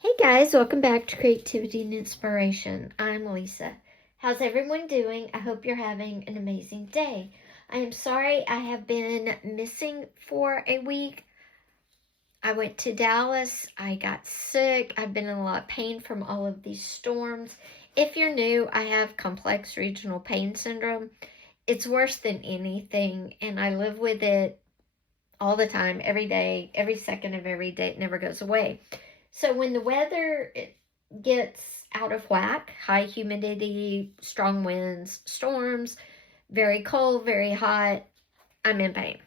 Hey guys, welcome back to Creativity and Inspiration. I'm Lisa. How's everyone doing? I hope you're having an amazing day. I am sorry I have been missing for a week. I went to Dallas. I got sick. I've been in a lot of pain from all of these storms. If you're new, I have complex regional pain syndrome. It's worse than anything, and I live with it all the time, every day, every second of every day. It never goes away. So when the weather gets out of whack, high humidity, strong winds, storms, very cold, very hot, I'm in pain.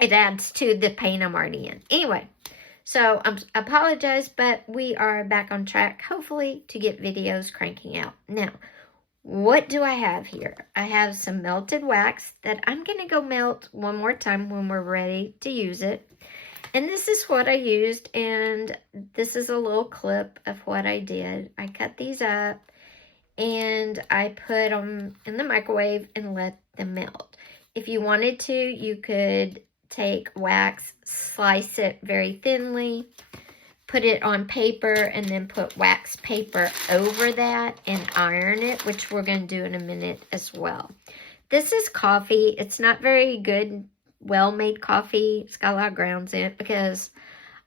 It adds to the pain I'm already in. Anyway, so I apologize, but we are back on track, hopefully, to get videos cranking out. Now, what do I have here? I have some melted wax that I'm going to go melt one more time when we're ready to use it. And this is what I used, and this is a little clip of what I did. I cut these up, and I put them in the microwave and let them melt. If you wanted to, you could take wax, slice it very thinly, put it on paper, and then put wax paper over that and iron it, which we're going to do in a minute as well. This is coffee. It's not very good, well-made coffee. It's got a lot of grounds in it because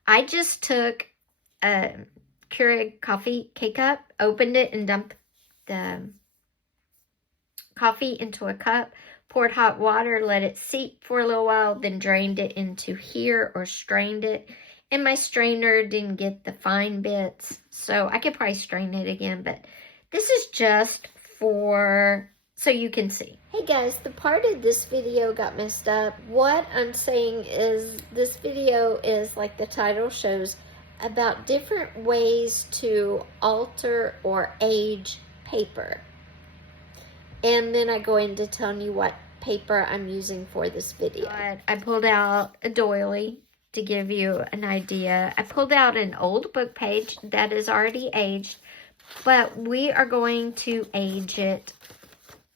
I just took a Keurig coffee K-Cup, opened it, and dumped the coffee into a cup, poured hot water, let it seep for a little while, then drained it into here or strained it. And my strainer didn't get the fine bits, so I could probably strain it again, but this is just for so you can see. Hey guys, the part of this video got messed up. What I'm saying is this video is, like the title shows, about different ways to alter or age paper. And then I go into telling you what paper I'm using for this video. I pulled out a doily to give you an idea. I pulled out an old book page that is already aged, but we are going to age it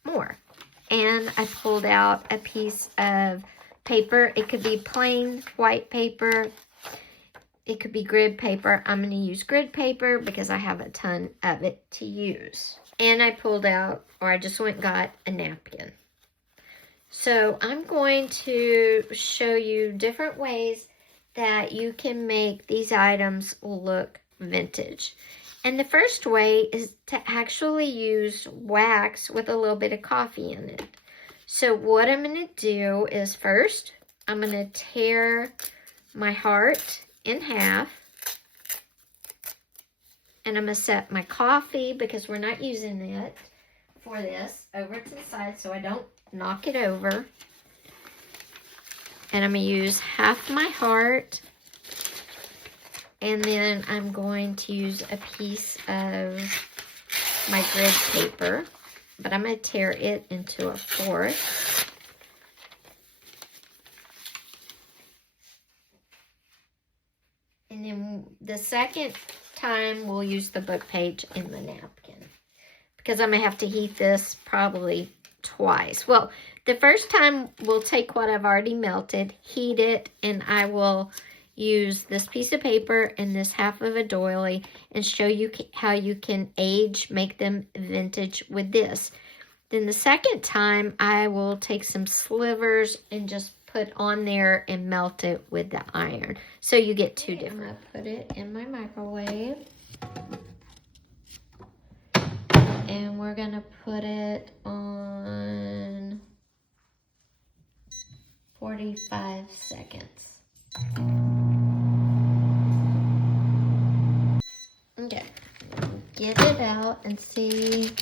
more. And I pulled out a piece of paper. It could be plain white paper. It could be grid paper. I'm going to use grid paper because I have a ton of it to use. And I pulled out, or I just went and got a napkin. So I'm going to show you different ways that you can make these items look vintage. And the first way is to actually use wax with a little bit of coffee in it. So what I'm going to do is first, I'm going to tear my heart in half. And I'm going to set my coffee, because we're not using it for this, over to the side so I don't knock it over. And I'm going to use half my heart. And then I'm going to use a piece of my grid paper, but I'm going to tear it into a fourth. And then the second time we'll use the book page in the napkin, because I'm going to have to heat this probably twice. Well, the first time we'll take what I've already melted, heat it, and I will use this piece of paper and this half of a doily and show you how you can age, make them vintage with this. Then the second time, I will take some slivers and just put on there and melt it with the iron. So you get two different. I'm gonna put it in my microwave. And we're gonna put it on 45 seconds. Okay, get it out and see.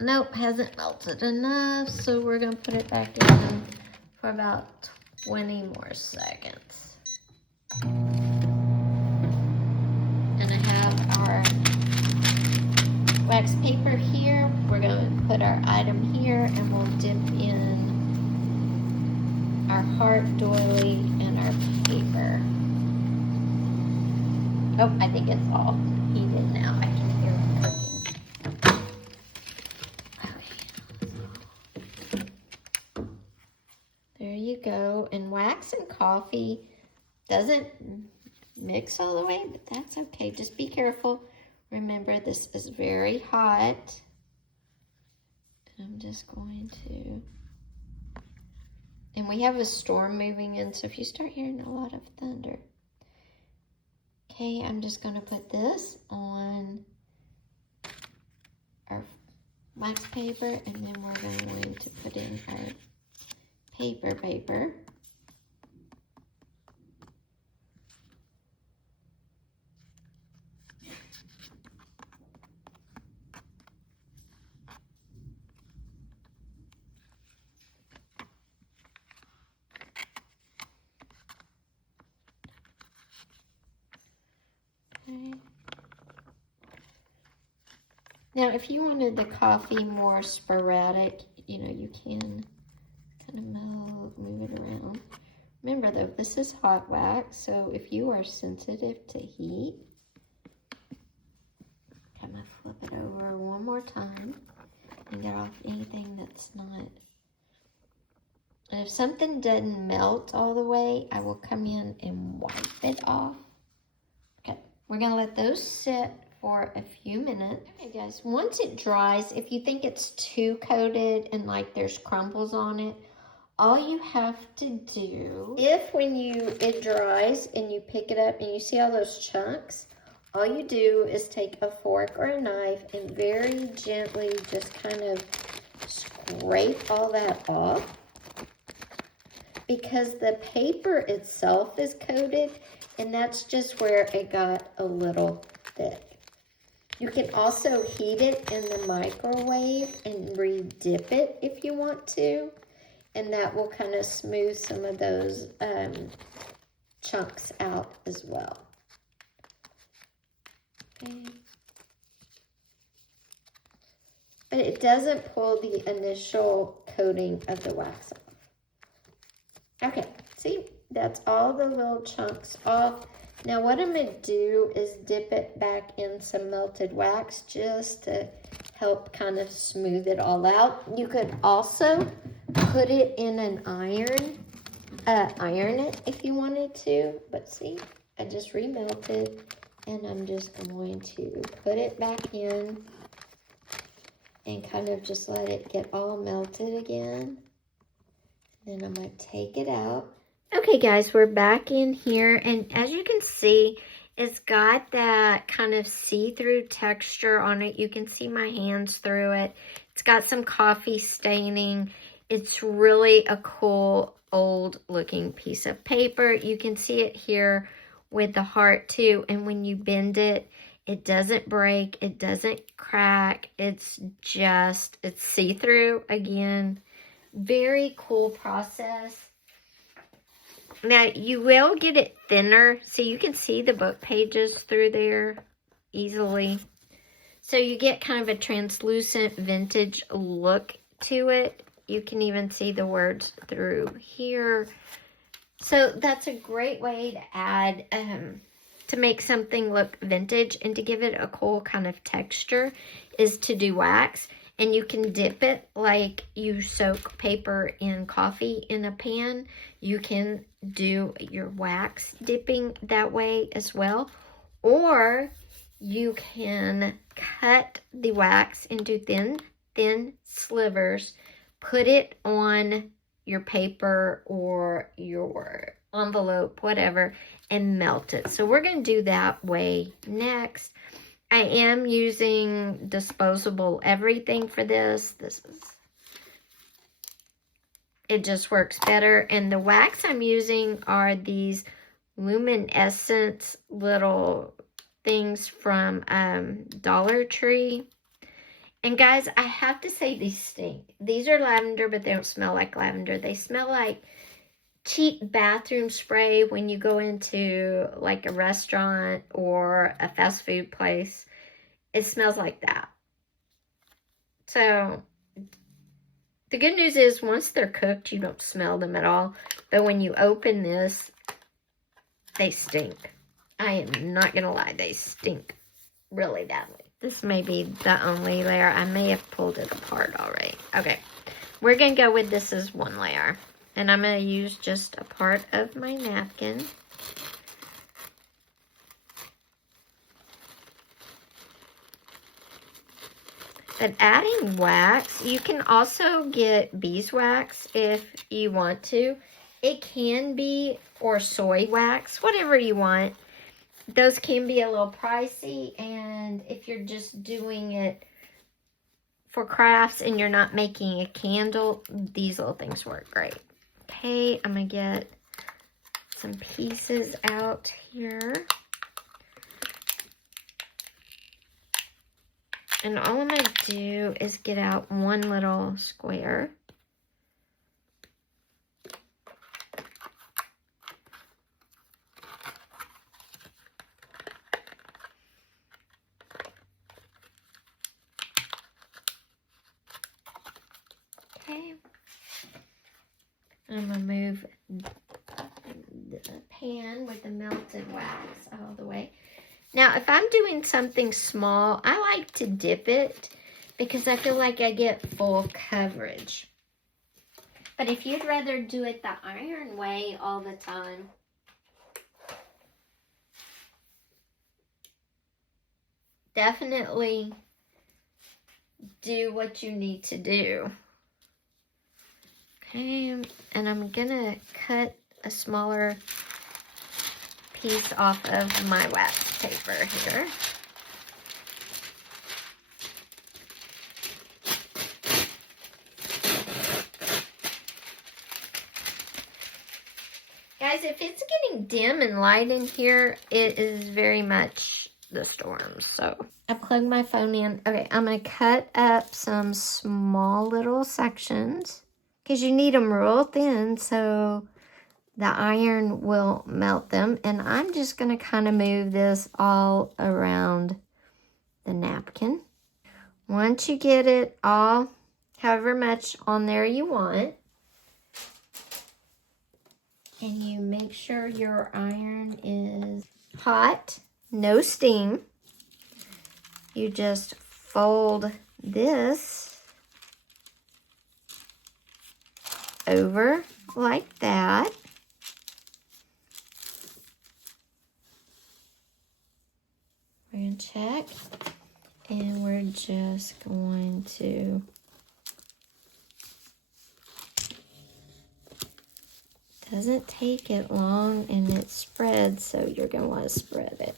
Nope, hasn't melted enough, so we're gonna put it back in for about 20 more seconds. And I have our wax paper here. We're gonna put our item here, and we'll dip in our heart doily and our paper. Oh, I think it's all heated now. I can hear it cooking. Okay. There you go. And wax and coffee doesn't mix all the way, but that's okay. Just be careful. Remember, this is very hot. I'm just going to, and we have a storm moving in, so if you start hearing a lot of thunder. Okay, I'm just going to put this on our wax paper, and then we're going to put in our paper. Okay. Now, if you wanted the coffee more sporadic, you know, you can kind of move it around. Remember though, this is hot wax, so if you are sensitive to heat, I'm gonna flip it over one more time and get off anything that's not. And if something doesn't melt all the way, I will come in and wipe it off. Okay, we're gonna let those sit for a few minutes. Okay guys, once it dries, if you think it's too coated and like there's crumbles on it, all you have to do, if when it dries and you pick it up and you see all those chunks, all you do is take a fork or a knife and very gently just kind of scrape all that off, because the paper itself is coated and that's just where it got a little thick. You can also heat it in the microwave and re-dip it if you want to, and that will kind of smooth some of those chunks out as well. Okay. But it doesn't pull the initial coating of the wax off. Okay, see, that's all the little chunks off. Now what I'm gonna do is dip it back in some melted wax just to help kind of smooth it all out. You could also put it in an iron it if you wanted to, but see, I just remelted, and I'm just going to put it back in and kind of just let it get all melted again. Then I'm going to take it out. Okay guys, we're back in here, and as you can see, it's got that kind of see-through texture on it. You can see my hands through it. It's got some coffee staining. It's really a cool old looking piece of paper. You can see it here with the heart too, and when you bend it, it doesn't break, it doesn't crack. It's see-through again. Very cool process. Now, you will get it thinner, so you can see the book pages through there easily. So you get kind of a translucent vintage look to it. You can even see the words through here. So that's a great way to add, to make something look vintage and to give it a cool kind of texture, is to do wax. And you can dip it like you soak paper in coffee in a pan. You can do your wax dipping that way as well. Or you can cut the wax into thin slivers, put it on your paper or your envelope, whatever, and melt it. So we're going to do that way next. I am using disposable everything for this. It just works better. And the wax I'm using are these luminescent little things from Dollar Tree. And guys, I have to say these stink. These are lavender, but they don't smell like lavender. They smell like cheap bathroom spray when you go into like a restaurant or a fast food place. It smells like that. So the good news is once they're cooked, you don't smell them at all. But when you open this, they stink. I am not gonna lie, they stink really badly. This may be the only layer. I may have pulled it apart already. Okay, we're gonna go with this as one layer. And I'm gonna use just a part of my napkin. But adding wax, you can also get beeswax if you want to. It can be, or soy wax, whatever you want. Those can be a little pricey, and if you're just doing it for crafts and you're not making a candle, these little things work great. Okay, I'm gonna get some pieces out here. And all I'm going to do is get out one little square. Okay. I'm going to move the pan with the melted wax all the way. Now, if I'm doing something small, I like to dip it because I feel like I get full coverage. But if you'd rather do it the iron way all the time, definitely do what you need to do. Okay, and I'm gonna cut a smaller piece off of my wax paper here. Guys, if it's getting dim and light in here, it is very much the storm. So I plugged my phone in. Okay, I'm gonna cut up some small little sections because you need them real thin so the iron will melt them. And I'm just going to kind of move this all around the napkin. Once you get it all, however much on there you want, and you make sure your iron is hot, no steam, you just fold this over like that. We're going to check, and we're just going to doesn't take it long, and it spreads, so you're going to want to spread it.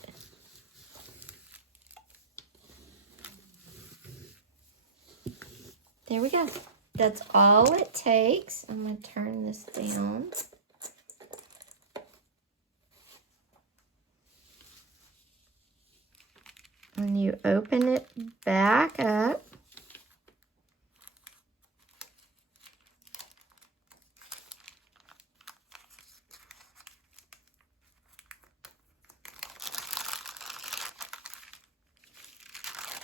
There we go. That's all it takes. I'm going to turn this down. And you open it back up.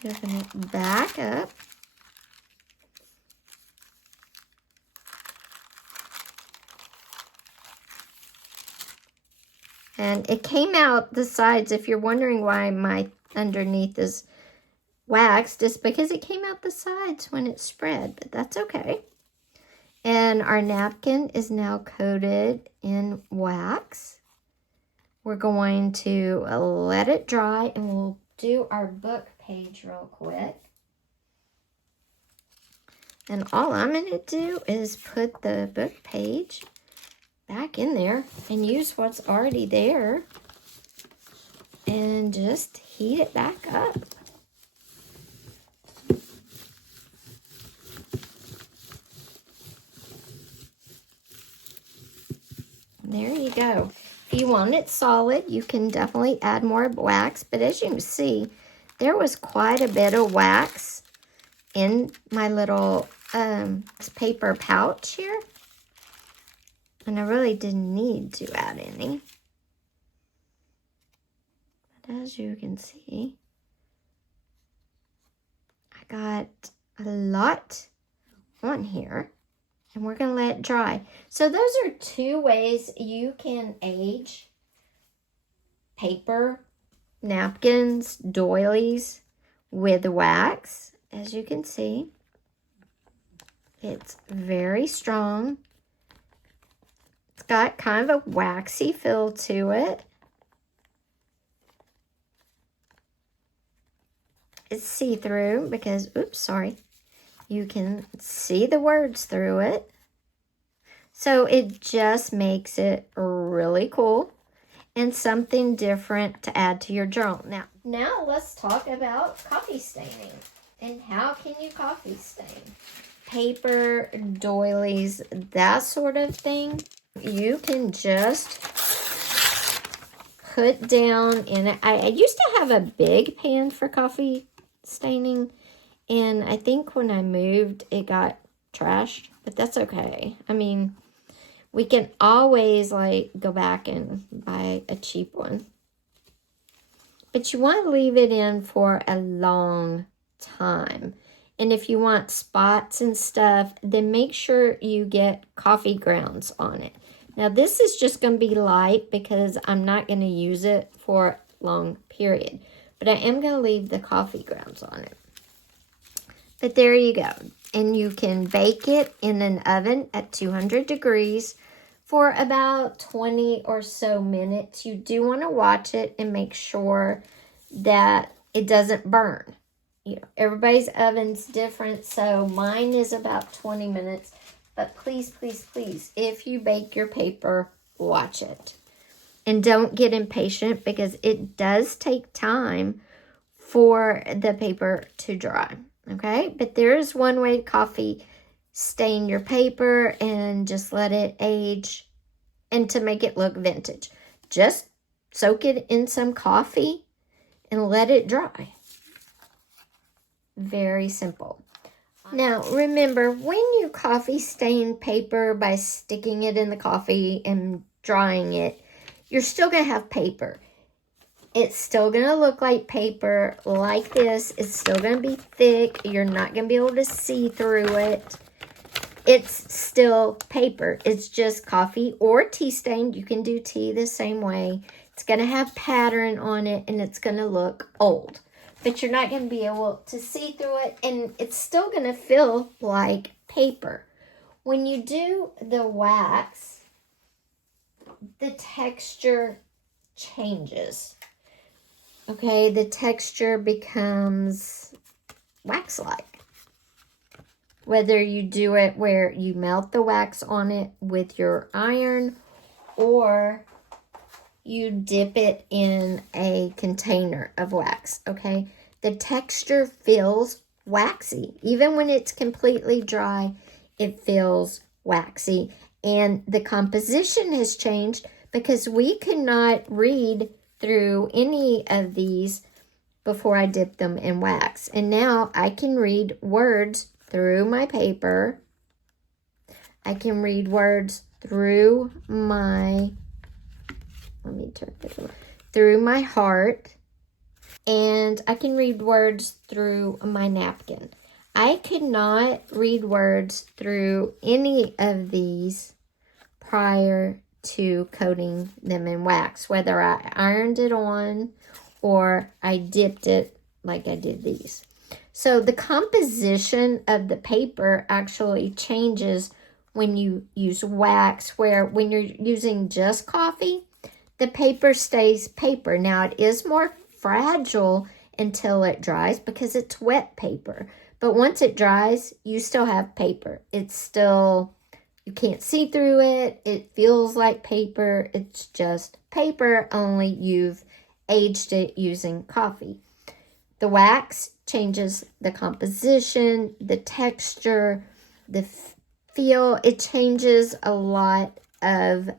Open it back up. And it came out the sides. If you're wondering why my underneath is waxed, it's because it came out the sides when it spread, but that's okay. And our napkin is now coated in wax. We're going to let it dry, and we'll do our book page real quick. And all I'm going to do is put the book page back in there and use what's already there and just heat it back up. There you go. If you want it solid, you can definitely add more wax, but as you can see, there was quite a bit of wax in my little paper pouch here. And I really didn't need to add any. But as you can see, I got a lot on here. And we're going to let it dry. So those are two ways you can age paper, napkins, doilies with wax. As you can see, it's very strong. It's got kind of a waxy feel to it. it's see-through because, oops, sorry. You can see the words through it. So it just makes it really cool and something different to add to your journal. Now let's talk about coffee staining and how can you coffee stain. Paper, doilies, that sort of thing. You can just put down in it. I used to have a big pan for coffee staining, and I think when I moved, it got trashed, but that's okay. I mean, we can always like go back and buy a cheap one. But you want to leave it in for a long time. And if you want spots and stuff, then make sure you get coffee grounds on it. Now this is just going to be light because I'm not going to use it for a long period. But I am going to leave the coffee grounds on it. But there you go. And you can bake it in an oven at 200 degrees for about 20 or so minutes. You do want to watch it and make sure that it doesn't burn. You know, everybody's oven's different, so mine is about 20 minutes. But please, please, please, if you bake your paper, watch it. And don't get impatient because it does take time for the paper to dry. Okay, but there is one way to coffee stain your paper and just let it age and to make it look vintage. Just soak it in some coffee and let it dry. Very simple. Now, remember, when you coffee stain paper by sticking it in the coffee and drying it, you're still going to have paper. It's still going to look like paper like this. It's still going to be thick. You're not going to be able to see through it. It's still paper. It's just coffee or tea stained. You can do tea the same way. It's going to have pattern on it and it's going to look old. But you're not going to be able to see through it and it's still going to feel like paper. When you do the wax, the texture changes. Okay, the texture becomes wax-like. Whether you do it where you melt the wax on it with your iron or you dip it in a container of wax, okay? The texture feels waxy. Even when it's completely dry, it feels waxy. And the composition has changed because we could not read through any of these before I dipped them in wax. And now I can read words through my paper. I can read words through my, through my heart. And I can read words through my napkin. I could not read words through any of these prior to coating them in wax, whether I ironed it on or I dipped it like I did these. So the composition of the paper actually changes when you use wax, where when you're using just coffee, the paper stays paper. Now it is more fragile until it dries because it's wet paper. But once it dries, you still have paper. It's still, you can't see through it. It feels like paper. It's just paper, only you've aged it using coffee. The wax changes the composition, the texture, the feel. It changes a lot of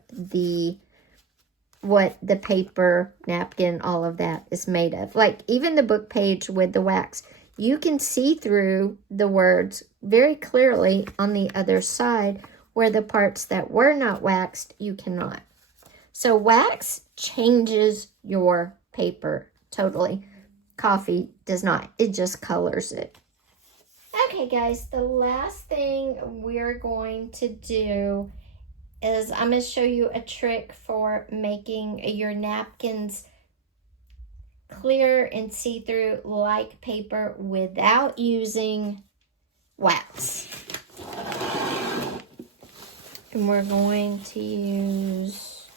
what the paper, napkin, all of that is made of. Like even the book page with the wax, you can see through the words very clearly on the other side, where the parts that were not waxed, you cannot. So wax changes your paper totally. Coffee does not. It just colors it. Okay, guys, the last thing we're going to do is I'm going to show you a trick for making your napkins clear and see-through like paper without using wax. And we're going to use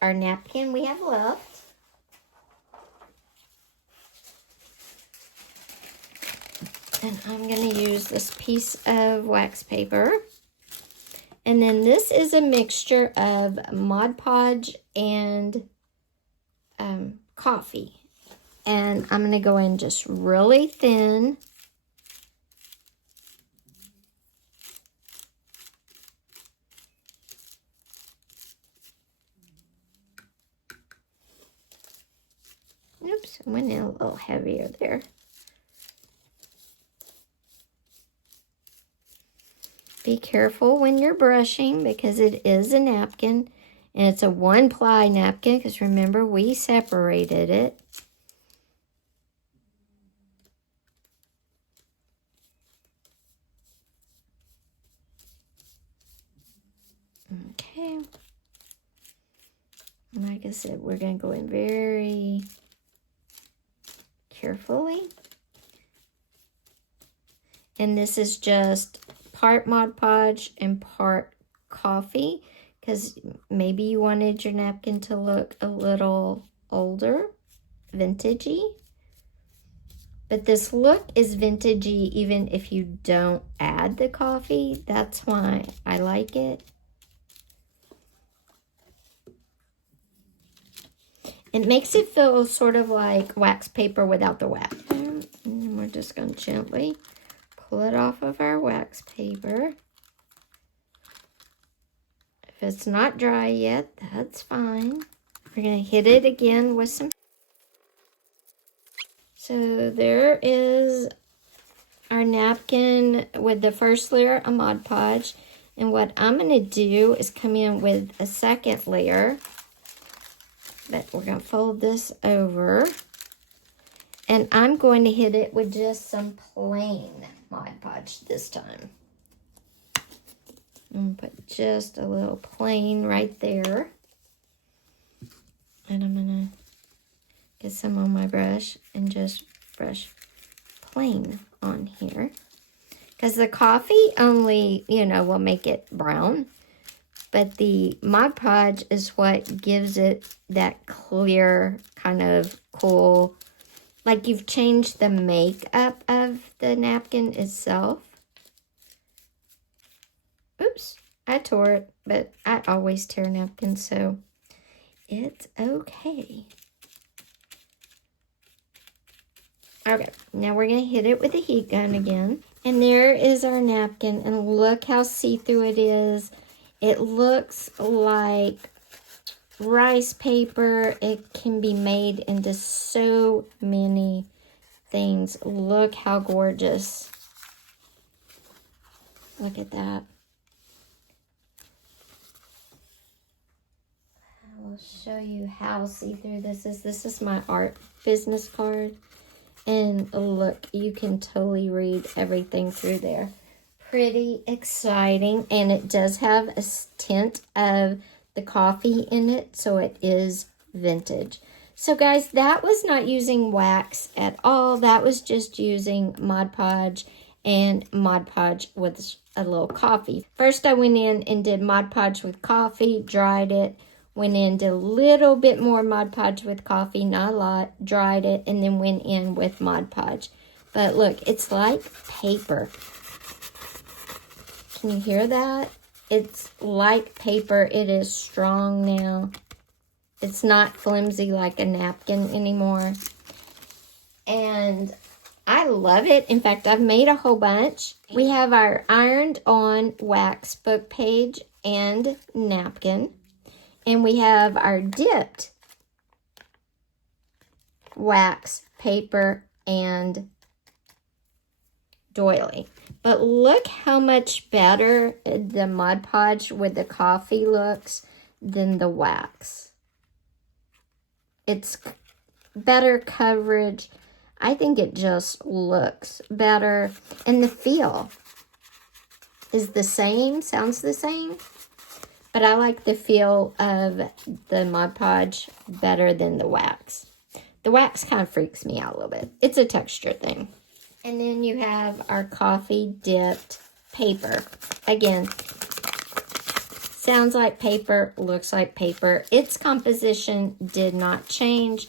our napkin we have left. And I'm going to use this piece of wax paper. And then this is a mixture of Mod Podge and coffee. And I'm going to go in just really thin. Oops, I went in a little heavier there. Be careful when you're brushing because it is a napkin. And it's a 1-ply napkin because remember we separated it. Okay. Like I said, we're going to go in very carefully. And this is just part Mod Podge and part coffee because maybe you wanted your napkin to look a little older, vintagey. But this look is vintagey even if you don't add the coffee. That's why I like it. It makes it feel sort of like wax paper without the wax. And then we're just going to gently pull it off of our wax paper. If it's not dry yet, that's fine. We're going to hit it again with some. So there is our napkin with the first layer of Mod Podge. And what I'm going to do is come in with a second layer. But we're going to fold this over. And I'm going to hit it with just some plain Mod Podge this time. I'm going to put just a little plain right there. And I'm going to get some on my brush and just brush plain on here. Because the coffee only, will make it brown. But the Mod Podge is what gives it that clear, kind of cool, like you've changed the makeup of the napkin itself. Oops, I tore it, but I always tear napkins, so it's okay. Okay, now we're going to hit it with a heat gun again. And there is our napkin, and look how see-through it is. It looks like rice paper. It can be made into so many things. Look how gorgeous. Look at that. I will show you how see-through this is. This is my art business card. And look, you can totally read everything through there. Pretty exciting, and it does have a tint of the coffee in it, so it is vintage. So guys, that was not using wax at all. That was just using Mod Podge and Mod Podge with a little coffee. First I went in and did Mod Podge with coffee, dried it, went in, did a little bit more Mod Podge with coffee, not a lot, dried it, and then went in with Mod Podge. But look, it's like paper. Can you hear that? It's like paper. It is strong now. It's not flimsy like a napkin anymore. And I love it. In fact, I've made a whole bunch. We have our ironed on wax book page and napkin. And we have our dipped wax paper and doily. But look how much better the Mod Podge with the coffee looks than the wax. It's better coverage. I think it just looks better. And the feel is the same, sounds the same. But I like the feel of the Mod Podge better than the wax. The wax kind of freaks me out a little bit. It's a texture thing. And then you have our coffee dipped paper. Again, sounds like paper, looks like paper. Its composition did not change.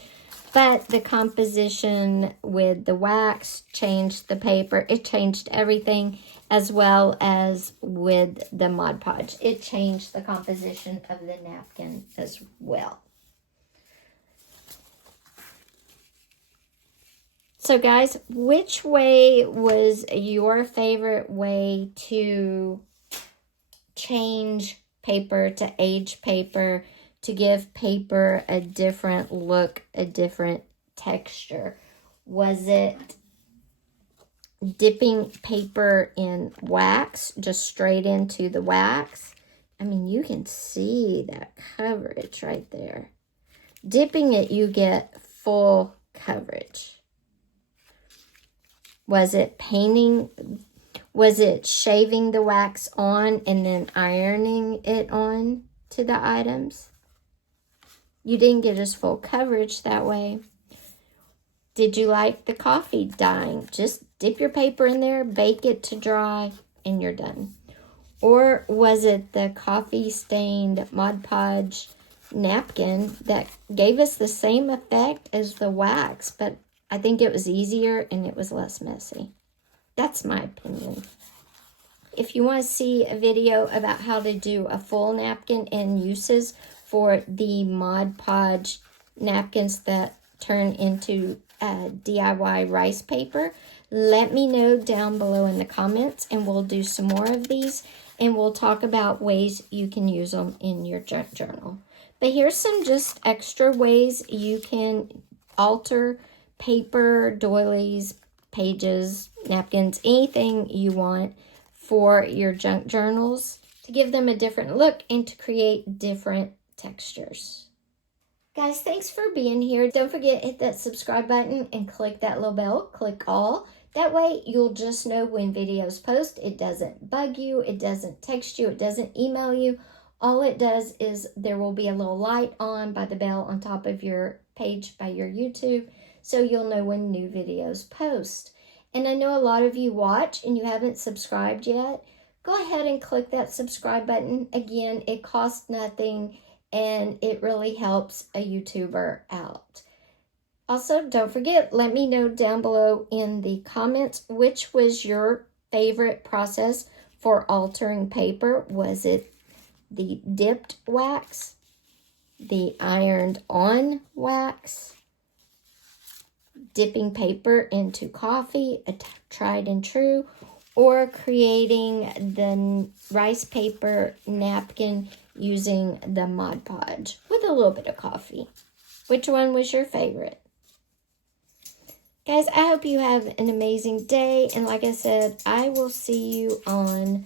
But the composition with the wax changed the paper. It changed everything, as well as with the Mod Podge. It changed the composition of the napkin as well. So guys, which way was your favorite way to change paper, to age paper, to give paper a different look, a different texture? Was it dipping paper in wax, just straight into the wax? I mean, you can see that coverage right there. Dipping it, you get full coverage. Was it painting? Was it shaving the wax on and then ironing it on to the items? You didn't get as full coverage that way. Did you like the coffee dyeing? Just dip your paper in there, bake it to dry, and you're done. Or was it the coffee stained Mod Podge napkin that gave us the same effect as the wax, but I think it was easier and it was less messy? That's my opinion. If you want to see a video about how to do a full napkin and uses for the Mod Podge napkins that turn into DIY rice paper, let me know down below in the comments, and we'll do some more of these, and we'll talk about ways you can use them in your journal. But here's some just extra ways you can alter paper, doilies, pages, napkins, anything you want for your junk journals to give them a different look and to create different textures. Guys, thanks for being here. Don't forget, hit that subscribe button and click that little bell. Click all. That way you'll just know when videos post. It doesn't bug you. It doesn't text you. It doesn't email you. All it does is there will be a little light on by the bell on top of your page by your YouTube, so you'll know when new videos post. And I know a lot of you watch and you haven't subscribed yet. Go ahead and click that subscribe button. Again, it costs nothing and it really helps a YouTuber out. Also, don't forget, let me know down below in the comments which was your favorite process for altering paper. Was it the dipped wax, the ironed on wax, dipping paper into coffee, a tried and true, or creating the rice paper napkin using the Mod Podge with a little bit of coffee? Which one was your favorite? Guys, I hope you have an amazing day, and like I said, I will see you on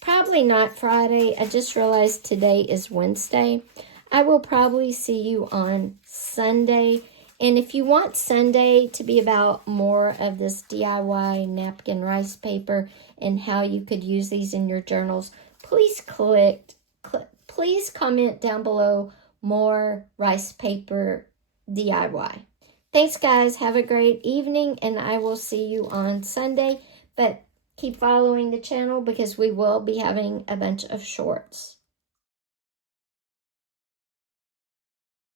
probably not Friday. I just realized today is Wednesday. I will probably see you on Sunday. And if you want Sunday to be about more of this DIY napkin rice paper and how you could use these in your journals, please please comment down below more rice paper DIY. Thanks, guys. Have a great evening, and I will see you on Sunday. But keep following the channel because we will be having a bunch of shorts.